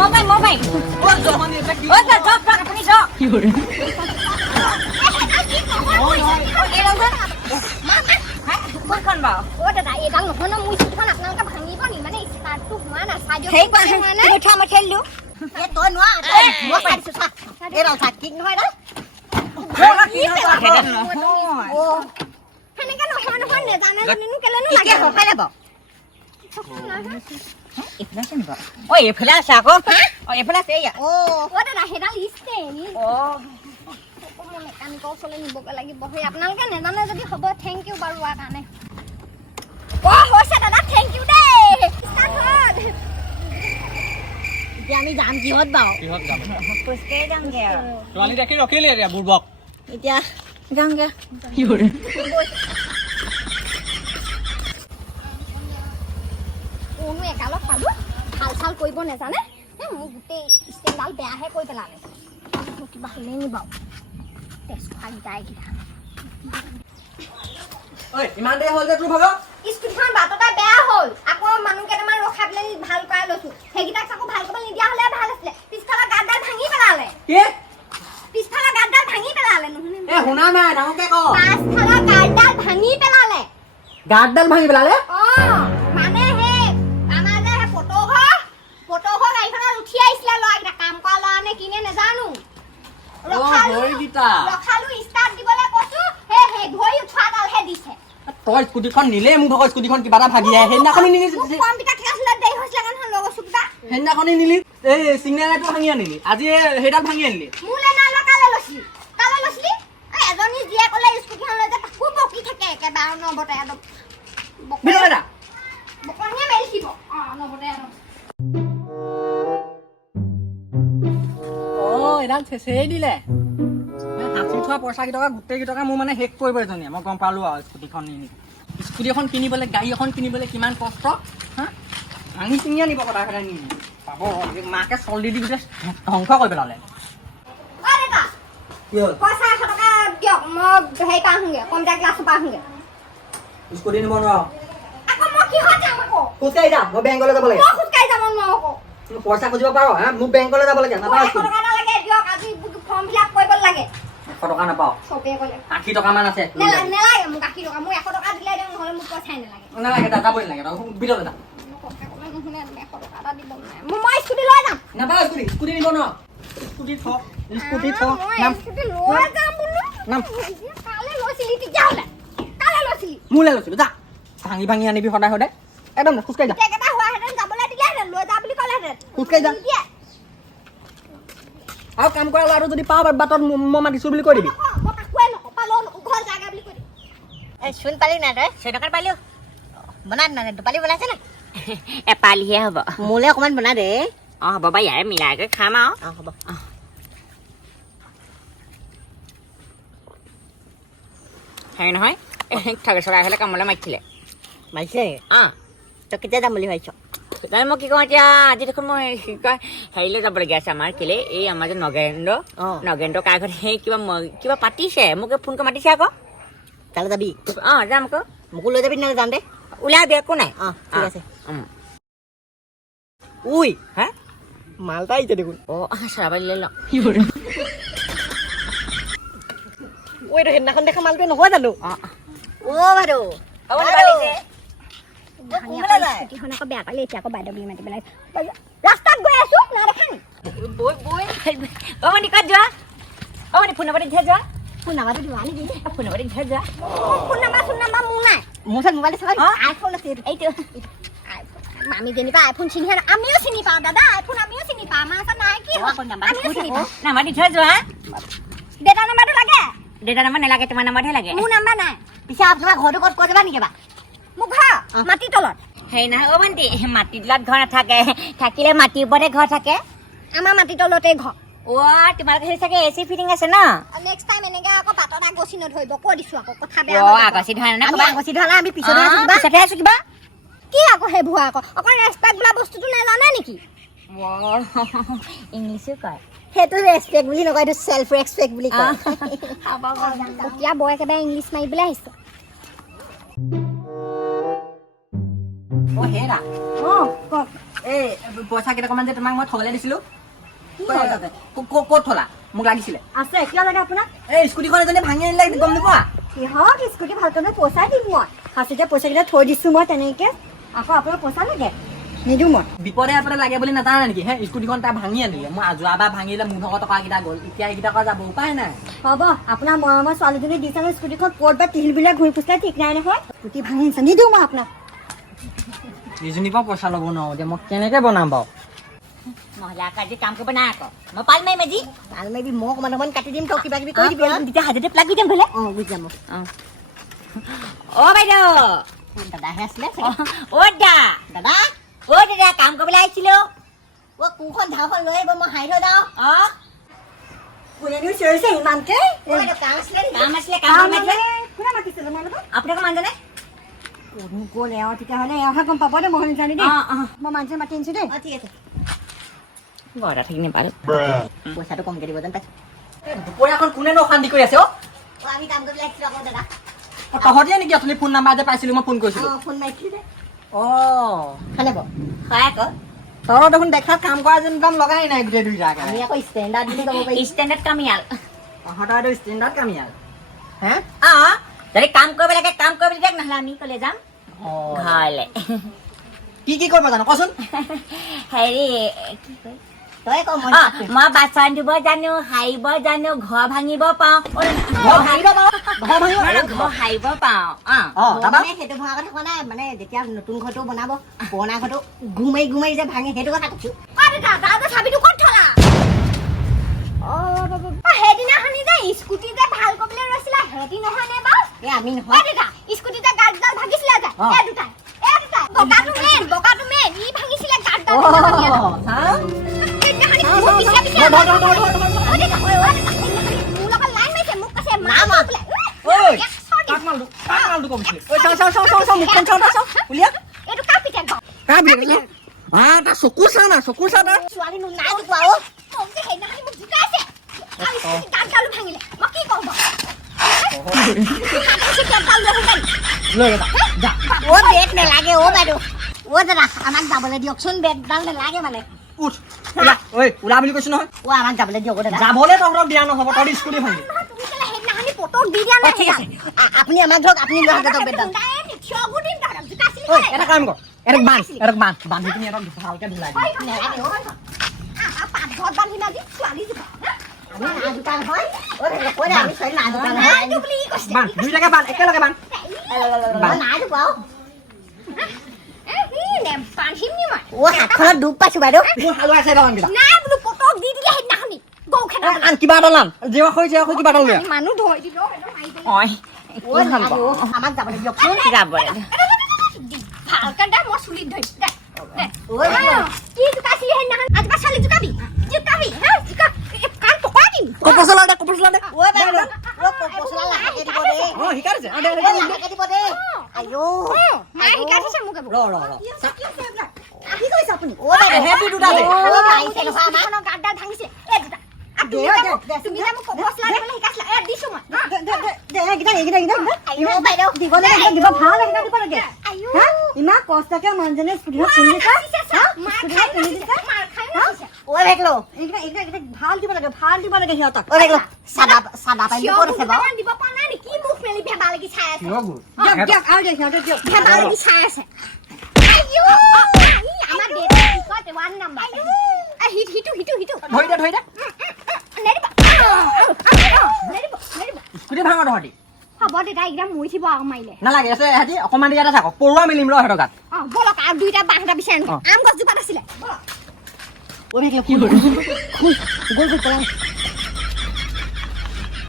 Mobile আপুনি যাওক কি কৰে কোনখন বাৰু দাদা এইডাল নহয় ন মোৰ স্কুটিখন আপোনালোকে ভাঙিব নি মানে ষ্টাৰ্টটো হোৱা নাই মই খেলিলো তই নোৱাৰ মই চাইছো চা এইডাল চা ঠিক নহয় দাদা সেনেকে নহয় নহয় নেজানে জানিনো কেলেনো লাগে সফালে বাৰু এইফালে আছে নিবা এইফালে আছে আকৌ এইফালে আছে এয়া দাদা সেইডাল ইষ্টেন মই মেকানিকৰ ওচৰলৈ নিবগৈ লাগিব সেই আপোনালোকে নেজানে যদি হ'ব থেংক ইউ বাৰু হোৱাৰ কাৰণে হৈছে দাদা থেংক ইউ দেই এতিয়া আমি যাম কিহত বাৰু খোজকাঢ়ি যামগে আৰু তোমালোকে দেখি ৰখিলে এতিয়া বুৰ্বক এতিয়া যামগে কি কৰে কোনো একালত পালো ভাল চাল কৰিব নেজানে মোৰ গোটেই ষ্টেণ্ডাল বেয়াহে কৈ পেলালে কিবা হ'লেই নি বাৰু তেজ খালি যায় কিবা ইমান দেৰি হ'ল যে তোৰ ভাগৰ স্কুটিখন বাটতে বেয়া হ'ল আকৌ মানুহ কেইটামান ৰখাই পেলাই ভাল কৰাই লৈছো সেইকেইটাক আকৌ ভাল কৰিব নিদিয়া হ'লে ভাল আছিলে পিছফালৰ গাঁতডাল ভাঙি পেলালে পিছফালৰ গাঁতডাল ভাঙি পেলালে শুনা নাই ডাঙৰকে ক পাছফালৰ গাঁতডাল ভাঙি পেলালে গাঁতডাল ভাঙি পেলালে মানে সেই আমাৰ যে ফটো গাড়ীখনত উঠি আহিছিলে ল'ৰাকেইটা কাম কৰা ল'ৰা নে কিনে নেজানো ৰখালো ষ্টাৰ্ট দিবলৈ কৈছো সেই ভৰি উঠোৱাডালহে দিছে তই স্কুটিখন নিলে মোৰ ভাগৰ স্কুটিখন কিবা এটা ভাগি যায় সেইদিনাখনি নিলি সেইদিনাখনি নিলি এই চিগনেলাৰটো ভাঙি আনিলি আজি সেইডাল ভাঙি আনিলি এজনী যিয়ে ক'লে স্কুটিখন লৈ যে তাকো বকি থাকে একেবাৰে নবতে বকনিয়ে মাৰি দিব নবতে এডাল চেচেই দিলে সাঁচি থোৱা পইচা কেইটকা গোটেই কেইটকা মোৰ মানে শেষ কৰিব এজনীয়ে মই গম পালোঁ আৰু স্কুটিখন নিনি স্কুটি এখন কিনিবলৈ গাড়ী এখন কিনিবলৈ কিমান কষ্ট হা ভাঙি চিঙি আনিব কথা কথা নি পাব মাকে চল্দি দি গোটেই ধ্বংস কৰি পেলালে স্কুটি নিব নোৱাৰো খোজকাঢ়ি যাম মই বেংকলৈ যাব লাগে পইচা খুজিব পাৰ হা মোক বেংকলৈ যাব লাগে নাপাওঁ 100 টকা নাপাওঁ 80 টকামান আছে নালাগে যাবই নালাগে ভিতৰলৈ যা মই স্কুটি লৈ যাম নাপাওঁ স্কুটি নিব নোৱাৰো স্কুটি থ মোলৈ লৈছিলো যা ভাঙি ভাঙি আনিবি সদায় সদায় একদম খোজকাঢ়ি যা খোজকাঢ়ি যা আৰু কাম কৰা ল'ৰাটো যদি পাওঁ বাটত মই মাতিছো বুলি কৈ দিবি চোন পালি নাই তই 6 টকাৰ পালিও বনাই নাই দুপালি বনাইছে না এপালিহে হ'ব মোলৈ অকণমান বনা দে হ'ব বা ইয়াৰে মিলাইকৈ খাম আৰু হ'ব হেৰি নহয় ঠগে চগাই হ'লে কামলৈ মাতিছিলে তই কেতিয়া যাম বুলি ভাবিছ মই কি কওঁ এতিয়া আজি দেখোন মই কি কয় হেৰিলৈ যাবলগীয়া আছে আমাৰ কেলে এই আমাৰ যে নগেন্দ্ৰ কাৰ ঘৰত সেই কিবা পাতিছে মোক ফোন কৰি মাতিছে আকৌ তালৈ যাবি যাম আকৌ মোকো লৈ যাবি নহ'লে যাম দে ওলাবি একো নাই ঠিক আছে উই হা মালটা আহিছে দেখোন চৰাবাৰী লৈ লওঁ এইটো সেইদিনাখন দেখা মালটোৱে নহয় জানো বাইদেউ স্কুটিখন আকৌ বেয়া পালে এতিয়া আকৌ বাইদেউ বুলি মাতি পেলাই ৰাস্তাত গৈ আছো না দেখা নি ক'ত যোৱা ফোন নাম্বাৰ দি যোৱা ফোন নাম্বাৰটো দিবা নেকি ফোন নাম্বাৰ দি যোৱা ফোন নাম্বাৰ মোৰ নাই মোৰ ওচৰত মোবাইল আছে আইফোন আছে এইটো আমি যেনিবা আইফোন চিনি আমিও চিনি পাওঁ দাদা আইফোন আমিও চিনি পাওঁ আমাৰ ওচৰত নাই কি নাম্বাৰ দি থৈ যোৱা দেউতাৰ নাম্বাৰটো লাগে দেউতাৰ নাম্বাৰ নালাগে তোমাৰ নাম্বাৰহে লাগে মোৰ নাম্বাৰ নাই পিছে আপোনাৰ ঘৰটো ক'ত কৈ যাবা নেকি বা মোৰ ঘৰ মাটিৰ তলত সেই নহয় ভণ্টি মাটিৰ তলত ঘৰ নাথাকে থাকিলে মাটিৰ ওপৰতে ঘৰ থাকে আমাৰ মাটিৰ তলতে ঘৰ তোমালোকে সেই চাগে এচি ফিটিং আছে ন নেক্সট টাইম এনেকে আকৌ বাটত আগচি নধৰিব কৈ দিছো আকৌ কথা বেয়া আগচি ধৰা নাই আগচি ধৰা আমি পিছতে আছো কিবা কি আকৌ সেইবোৰ আকৌ অকল ৰেচপেক্ট বোলা বস্তুটো নাজানে নেকি ইংলিছো কয় সেইটো ৰেচপেক্ট বুলি নকয় এইটো চেল্ফ ৰেচপেক্ট বুলি কয় এতিয়া বয় একেবাৰে ইংলিছ মাৰিবলৈ আহিছে হেৰা এই পইচা কেইটকামান যে তোমাক মই থবলৈ দিছিলোঁ কি হ'ল তাতে? ক'ত থলা মোক লাগিছিলে আছে কিয় লাগে আপোনাক এই স্কুটিখন এজনী ভাঙি আনিলে গম নোপোৱা কিহত স্কুটি ভাল কৰিবলৈ পইচা দিম মই সাঁচিতে পইচাকেইটা থৈ দিছোঁ মই তেনেকৈ আকৌ আপোনাক পইচা লাগে নিদিওঁ মই বিপদে আপদে লাগে বুলি নাজানে নেকি হে স্কুটিখন তাই ভাঙি আনিলে মই যোৱাবাৰ ভাঙিলে মোৰ ভাগৰ টকাকেইটা গ'ল এতিয়া এইকেইটা টকা যাব উপায় নাই হ'ব আপোনাৰ মৰমৰ ছোৱালীজনী দিছে নহয় স্কুটিখন ক'ত বা তিলবিলাক ঘূৰি ফুৰিছিলে ঠিক নাই নহয় স্কুটি ভাঙি আনিছে নিদিওঁ মই আপোনাক ইজনীৰ পৰা পইচা ল'ব নোৱাৰো এতিয়া মই কেনেকৈ বনাম বাৰু নহ'লে আজি কাম কৰিব নাই আকৌ মই পাল মাৰিম পাল মাৰিবি মই অকণমান কাটি দিম তই কিবা কিবি কৰি দিবি তেতিয়া হাততে প্লাগ দি দিম বোলে অঁ বুজি যাম অঁ বাইদেউ দাদাহে আছিলে অ' দাদা কাম কৰিবলৈ আহিছিলোঁ অ' কোৰখন ঝাওখন লৈ আহিব মই হাই থৈ যাওঁ অঁ কোনেনো চিঞৰিছে ইমানকে কোনে মাতিছিলে মই আপোনালোকৰ মানুহজনে গ'ল এওঁ তেতিয়াহ'লে এওঁহে গম পাব দে মই জানি দেই মই মানুহজন মাতি আনিছোঁ দেই ঠিক আছে ঘৰতে থাকি নাপালে পইচাটো কমকৈ দিব যেন পাইছোঁ দুপৰীয়াখন কোনেনো অশান্তি কৰি আছে আমি কাম কৰিবলৈ আহিছিলোঁ আকৌ দাদা তহঁতিয়ে নেকি অথনি ফোন নাম্বাৰ যে পাইছিলোঁ মই ফোন কৰিছিলোঁ ফোন মাৰিছিলোঁ দে অঁ খালে বাৰু হয় আকৌ তহঁতৰ দেখোন দেখাত কাম কৰা যেন কাম লগাই নাই গোটেই দুইটাকে আমি আকৌ ষ্টেণ্ডাৰ্ড বুলি ক'ব পাৰি ষ্টেণ্ডাৰ্ড কামিয়াল তহঁতৰ এইটো ষ্টেণ্ডাৰ্ড কামিয়াল হে যদি কাম কৰিব লাগে কাম কৰিব দিয়ক নহ'লে আমি ক'লে যাম ঘৰলৈ কি কৰিব জানো কচোন হেৰি কি কয় মই বাচন ধুব জানো সাৰিব জানো ঘৰ ভাঙিব পাওঁ ঘৰ সাৰিব পাওঁ সেইটো ভঙা কথা কোৱা নাই মানে যেতিয়া নতুন ঘৰটো বনাব পুৰণা ঘৰটো ঘুমাই যে ভাঙে সেইটো কথা কৈছো চাবিটো ক'ত থলা সেইদিনাখনি যে স্কুটি যে ভাল কৰিবলৈ ৰৈছিলা সেহেঁতি নহয় নে বাৰু আমি নহয় স্কুটি যে গাৰ্ডডাল ভাঙিছিলে যে দুটাই বগাটো মেইন ই ভাঙিছিলে গাৰ্ডডাল চকু চা না চকু চা না ছোৱালী নাই দেখুৱা সেইদিনাখনি মোক জোকাইছে গাৰ্ডডালো ভাঙিলে মই কি কম বেট নেলাগে বাইদেউ দাদা আমাক যাবলৈ দিয়কচোন বেটডাল নেলাগে মানে ওলা বুলি কৈছো নহয় আমাক যাবলৈ দিয়ক দাদা যাবলৈ তহঁতক দিয়া নহ'ব তহঁতি স্কুটি ভাঙি আপুনি আমাক ধৰক আপুনি এটা কাম কৰ এটাক বান্ধি পিনি এটাক ভালকে ধুলাই দুইটাকে বান্ধ একেলগে বান্ধ হাতখনত ডুব পাইছো বাইদেউ কিবা এটা লান জেৱা হৈ কিবা এটা লৈ মানুহ ধৰি দিব আমাক যাবলৈ দিয়কচোন যাবলৈ ভালকে দে মই চুলিত ধৰিম দে কি জোকাইছিলি সেইদিনাখন আজি পৰা ছোৱালী জোকাবি কাণ টকা দিম কপচলা দে ইমান কষ্টকে মানুহজনে ভাল দিব লাগে সিহঁতক স্কুটি ভাঙৰ তহঁতি হ'ব দেউতা একদম মৰি থিব আকৌ মাৰিলে নালাগে সিহঁতি অকণমান ইয়াতে থাকক পৰুৱা মিলিম ৰ সিহঁতৰ গাত বলক আৰু দুইটা বাঁহ এটা বিচাৰি আম গছজোপাত আছিলে